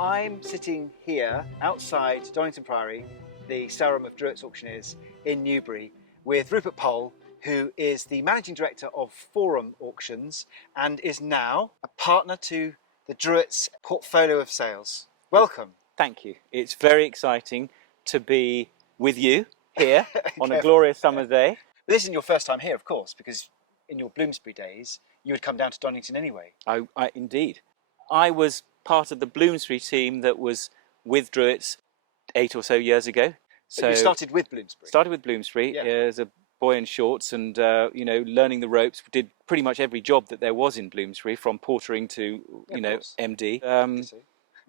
I'm sitting here outside Donington Priory, the Sarum of Dreweatts Auctioneers in Newbury, with Rupert Powell, who is the Managing Director of Forum Auctions and is now a partner to the Dreweatts portfolio of sales. Welcome. Thank you. It's very exciting to be with you here on a glorious summer day. This isn't your first time here, of course, because in your Bloomsbury days, you would come down to Donington anyway. Indeed. I was part of the Bloomsbury team that was with Dreweatts 8 or so years ago. So you started with Bloomsbury? Started with Bloomsbury as a boy in shorts and, learning the ropes. Did pretty much every job that there was in Bloomsbury, from portering to, MD.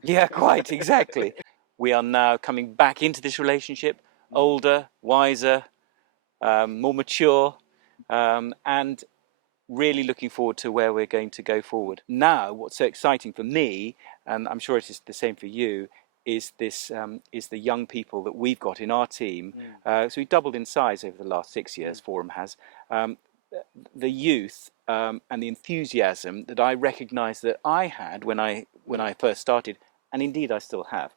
Yeah, quite, exactly. We are now coming back into this relationship, older, wiser, more mature, and really looking forward to where we're going to go forward. Now, what's so exciting for me, and I'm sure it is the same for you, is this is the young people that we've got in our team. So we doubled in size over the last 6 years, Forum has. The youth and the enthusiasm that I recognised that I had when I first started, and indeed I still have.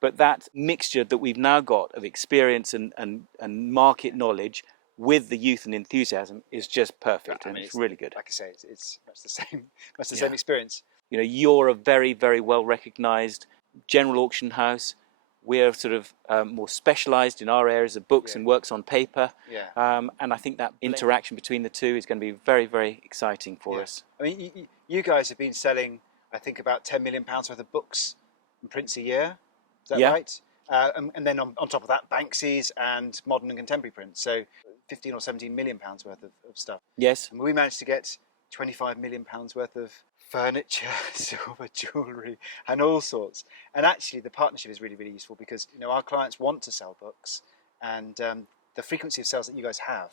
But that mixture that we've now got of experience and market knowledge with the youth and enthusiasm is just perfect. I mean, it's really good. Like I say, it's much the same experience. You know, you're a very, very well recognised general auction house. We're sort of more specialised in our areas of books and works on paper. And I think that interaction between the two is going to be very, very exciting for us. I mean, you guys have been selling, I think, about £10 million worth of books and prints a year. Is that right? And then on top of that, Banksy's and modern and contemporary prints. So 15 or 17 million pounds worth of stuff. Yes. And we managed to get 25 million pounds worth of furniture, silver, jewellery, and all sorts. And actually, the partnership is really, really useful because our clients want to sell books, and the frequency of sales that you guys have,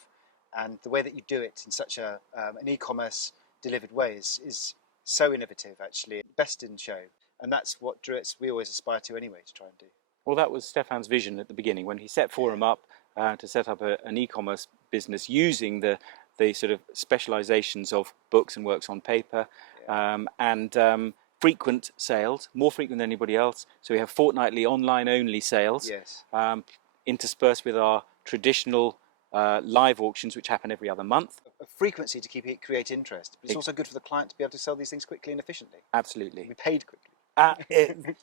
and the way that you do it in such an e-commerce delivered way is so innovative. Actually, best in show, and that's what Dreweatts we always aspire to anyway, to try and do. Well, that was Stefan's vision at the beginning when he set Forum up to set up an e-commerce business using the sort of specialisations of books and works on paper, and frequent sales, more frequent than anybody else. So we have fortnightly online-only sales, interspersed with our traditional live auctions, which happen every other month. A frequency to create interest, but it's also good for the client to be able to sell these things quickly and efficiently. Absolutely. Be paid quickly.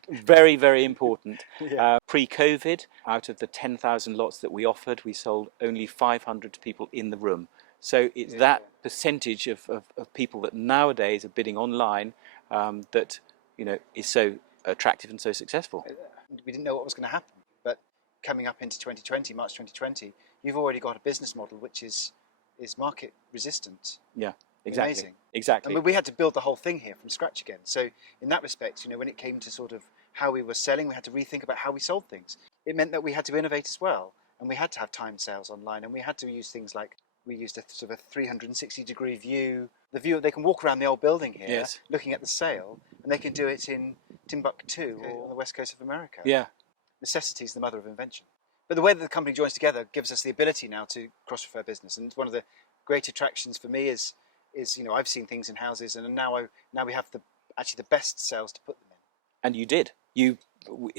Very, very important. Pre-COVID, out of the 10,000 lots that we offered, we sold only 500 to people in the room. So it's that percentage of people that nowadays are bidding online that is so attractive and so successful. We didn't know what was going to happen, but coming up into 2020, March 2020, you've already got a business model which is market resistant. Yeah. Exactly. Amazing. Exactly. I mean, we had to build the whole thing here from scratch again. So in that respect, when it came to sort of how we were selling, we had to rethink about how we sold things. It meant that we had to innovate as well, and we had to have timed sales online, and we had to use things like we used a sort of a 360-degree view. The view they can walk around the old building here, looking at the sale, and they can do it in Timbuktu or on the west coast of America. Yeah. Necessity is the mother of invention. But the way that the company joins together gives us the ability now to cross-refer business, and one of the great attractions for me is I've seen things in houses, and now we have the best sales to put them in. And you did. You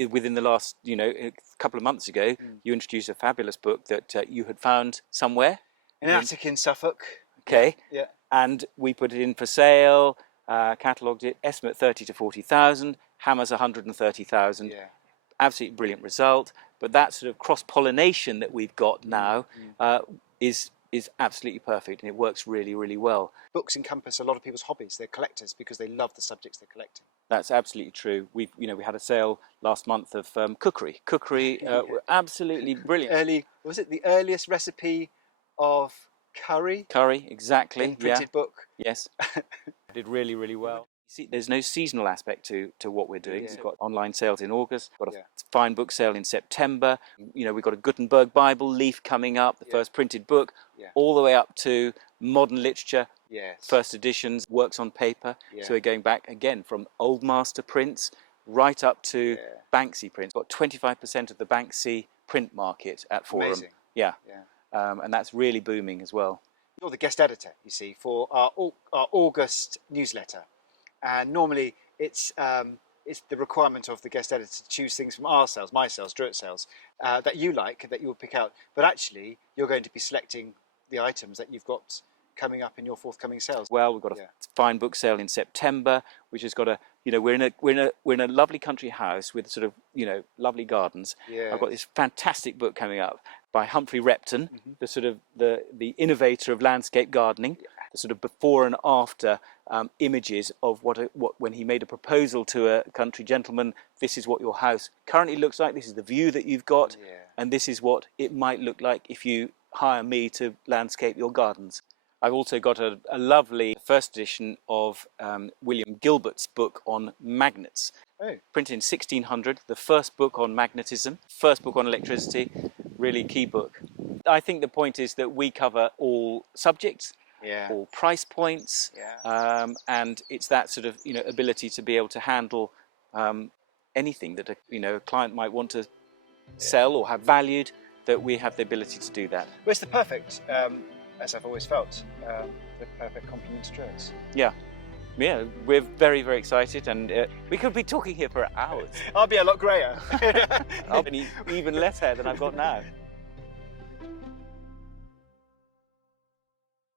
within the last a couple of months ago, you introduced a fabulous book that you had found somewhere in an attic in Suffolk. Okay. Yeah. And we put it in for sale, catalogued it. Estimate 30 to 40,000. Hammers 130,000. Yeah. Absolutely brilliant result. But that sort of cross-pollination that we've got now is absolutely perfect, and it works really, really well. Books encompass a lot of people's hobbies. They're collectors because they love the subjects they're collecting. That's absolutely true. We had a sale last month of cookery. Cookery, absolutely brilliant. Was it the earliest recipe of curry? Curry, exactly. Printed book. Yes. Did really, really well. See, there's no seasonal aspect to what we're doing. We've got online sales in August, got a fine book sale in September. We've got a Gutenberg Bible leaf coming up, the first printed book, all the way up to modern literature, first editions, works on paper. So we're going back again from old master prints right up to Banksy prints. Got 25% of the Banksy print market at Forum. Amazing. And that's really booming as well. You're the guest editor, you see, for our August newsletter. And normally it's it's the requirement of the guest editor to choose things from our sales, my sales, Dreweatts sales, that you like, that you will pick out. But actually, you're going to be selecting the items that you've got coming up in your forthcoming sales. Well, we've got a fine book sale in September, which has got a, we're in a lovely country house with sort of, lovely gardens. Yes. I've got this fantastic book coming up by Humphry Repton, the sort of the innovator of landscape gardening, the sort of before and after images of what when he made a proposal to a country gentleman. This is what your house currently looks like. This is the view that you've got, and this is what it might look like if you hire me to landscape your gardens. I've also got a lovely first edition of William Gilbert's book on magnets, printed in 1600, the first book on magnetism, first book on electricity, really key book. I think the point is that we cover all subjects, all price points, and it's that sort of ability to be able to handle anything that a client might want to sell or have valued, that we have the ability to do that. Well, it's the perfect, as I've always felt, the perfect complement to Dreweatts. Yeah, we're very, very excited, and we could be talking here for hours. I'll be a lot greyer. I'll be even less hair than I've got now.